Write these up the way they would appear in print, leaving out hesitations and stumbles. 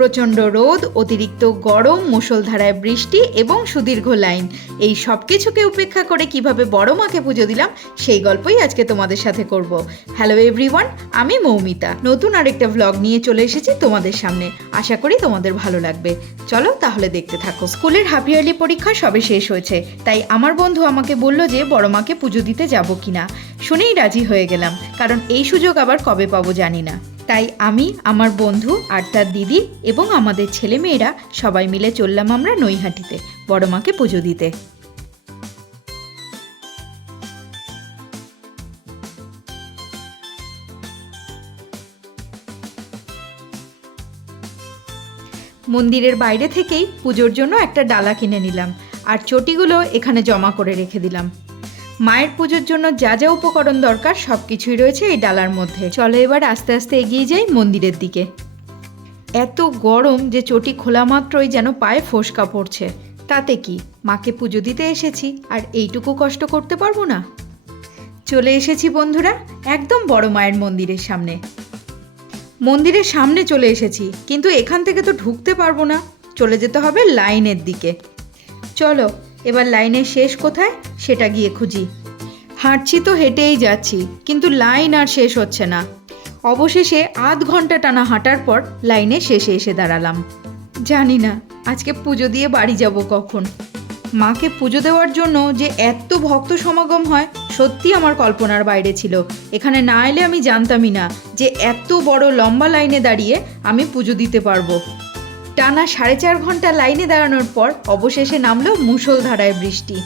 প্রচণ্ড রোদ, অতিরিক্ত গরম, মুষলধারায় বৃষ্টি এবং সুদীর্ঘ লাইন, এই সব কিছুকে উপেক্ষা করে কিভাবে বড় মাকে পুজো দিলাম সেই গল্পই আজকে তোমাদের সাথে করব। হ্যালো এভরিওয়ান, আমি মৌমিতা নতুন আরেকটা ভ্লগ নিয়ে চলে এসেছি তোমাদের সামনে। আশা করি তোমাদের ভালো লাগবে। চলো তাহলে দেখতে থাকো। স্কুলের হাফ ইয়ারলি পরীক্ষা সবে শেষ হয়েছে, তাই আমার বন্ধু আমাকে বলল যে বড় মাকে পুজো দিতে যাব কিনা। শুনেই রাজি হয়ে গেলাম, কারণ এই সুযোগ আবার কবে পাবো জানি না। তাই আমি, আমার বন্ধু আর তার দিদি এবং আমাদের ছেলেমেয়েরা সবাই মিলে চললাম আমরা নৈহাটিতে বড় মাকে পুজো দিতে। মন্দিরের বাইরে থেকেই পুজোর জন্য একটা ডালা কিনে নিলাম, আর চটিগুলো এখানে জমা করে রেখে দিলাম। মায়ের পুজোর জন্য যা যা উপকরণ দরকার সব কিছুই রয়েছে এই ডালার মধ্যে। চলো এবার আস্তে আস্তে এগিয়ে যাই মন্দিরের দিকে। এত গরম যে চটি খোলা মাত্রই যেন পায়ে ফোসকা পড়ছে। তাতে কি, মাকে পুজো দিতে এসেছি, আর এইটুকু কষ্ট করতে পারবো না? চলে এসেছি বন্ধুরা একদম বড় মায়ের মন্দিরের সামনে। মন্দিরের সামনে চলে এসেছি, কিন্তু এখান থেকে তো ঢুকতে পারবো না, চলে যেতে হবে লাইনের দিকে। চলো এবার লাইনের শেষ কোথায় সেটা গিয়ে খুঁজি। হাঁটছি তো হেঁটেই যাচ্ছি, কিন্তু লাইন আর শেষ হচ্ছে না। অবশেষে আধ ঘন্টা টানা হাঁটার পর লাইনের শেষে এসে দাঁড়ালাম। জানি না আজকে পুজো দিয়ে বাড়ি যাব কখন। মাকে পুজো দেওয়ার জন্য যে এত ভক্ত সমাগম হয় সত্যি আমার কল্পনার বাইরে ছিল। এখানে না এলে আমি জানতামই না যে এত বড় লম্বা লাইনে দাঁড়িয়ে আমি পুজো দিতে পারবো। টানা 4.5 ঘন্টা লাইনে দাঁড়ানোর পর অবশেষে নামলো মুষলধারায় বৃষ্টি।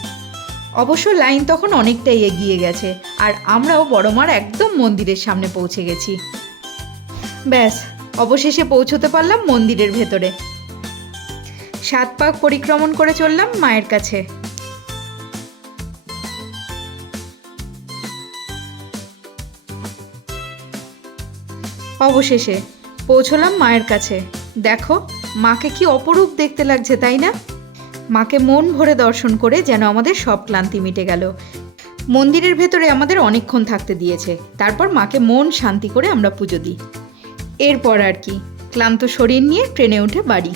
অবশ্য লাইন তখন অনেকটাই এগিয়ে গেছে, আর আমরাও বড় মার একদম মন্দিরের সামনে পৌঁছে গেছি। ব্যাস, অবশেষে পৌঁছতে পারলাম মন্দিরের ভেতরে। 7 পাক পরিক্রমণ করে চললাম মায়ের কাছে। অবশেষে পৌঁছলাম মায়ের কাছে। দেখো মাকে কি অপরূপ দেখতে লাগছে, তাই না? মাকে মন ভরে দর্শন করে যেন আমাদের সব ক্লান্তি মিটে গেল। মন্দিরের ভেতরে আমাদের অনেকক্ষণ থাকতে দিয়েছে, তারপর মাকে মন শান্তি করে আমরা পুজো দিই। এরপর আর কি, ক্লান্ত শরীর নিয়ে ট্রেনে উঠে বাড়ি।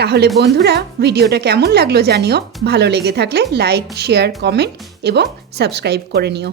তাহলে বন্ধুরা, ভিডিওটা কেমন লাগলো জানিও। ভালো লেগে থাকলে লাইক, শেয়ার, কমেন্ট এবং সাবস্ক্রাইব করে নিও।